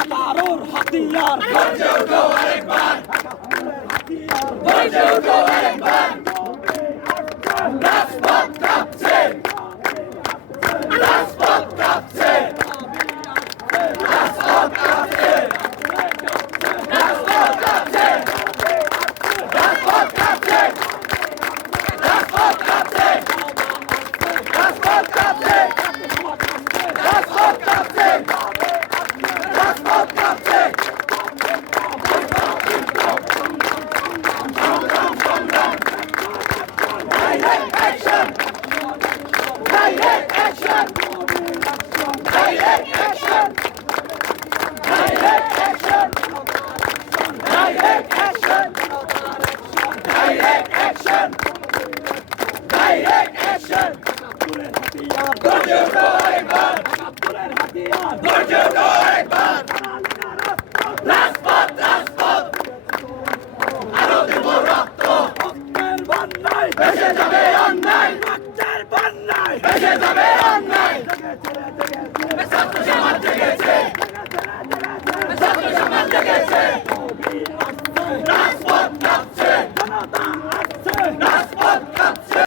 আতারোর হাতিয়ার গর্জে ওঠো আরেকবার, গর্জে ওঠো আরেকবার। রাজপথ কাঁপছে, রাজপথ কাঁপছে, রাজপথ কাঁপছে, রাজপথ কাঁপছে, রাজপথ কাঁপছে, রাজপথ কাঁপছে, রাজপথ কাঁপছে, রাজপথ কাঁপছে, রাজপথ কাঁপছে। Direct action! Direct action! Direct action! Direct action! Direct action! Direct action! Direct action! গর্জে ওঠো আরেকবার, গর্জে ওঠো আরেকবার। রাজপথ, রাজপথ, আরো দেব রক্ত। ভেসে যাবে অন্যায়, ভেসে যাবে অন্যায়। ছাত্র সমাজ জেগেছে, ছাত্র সমাজ জেগেছে। রাজপথ কাঁপছে, রাজপথ কাঁপছে।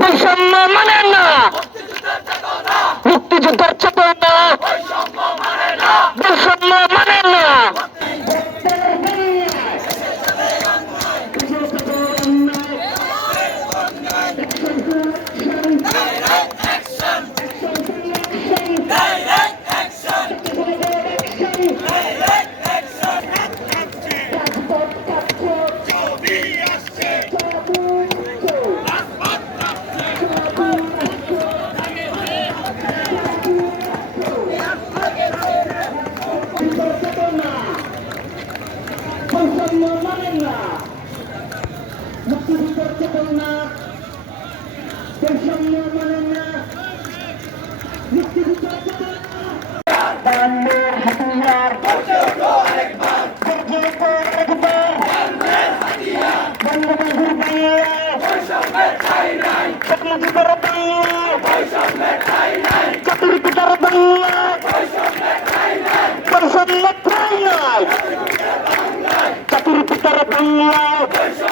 বৈষম্য মানে না, মুক্তিযুদ্ধের চেতনা, বৈষম্য মানে না, বৈষম্য মানে না। direct action, direct action, direct action. ছবি আসছে, রাজপথ কাঁপছে। বৈষম্য মানে না, মুক্তিযুদ্ধের চেতনা, বৈষম্য মানে না, মুক্তিযুদ্ধের চেতনা। বায়ান্নের হাতিয়ার, গর্জে ওঠো আরেকবার, গর্জে ওঠো আরেকবার। বায়ান্নের হাতিয়ার। বঙ্গবন্ধুর বাংলা, বৈষম্যের ঠাঁই নাই, শেখ মুজিবের বাংলা, বৈষম্যের ঠাঁই নাই, জাতির পিতার বাংলা, বৈষম্যের ঠাঁই নাই। বৈষম্য ঠাঁই নাই, জাতির পিতার বাংলা, বৈষম্য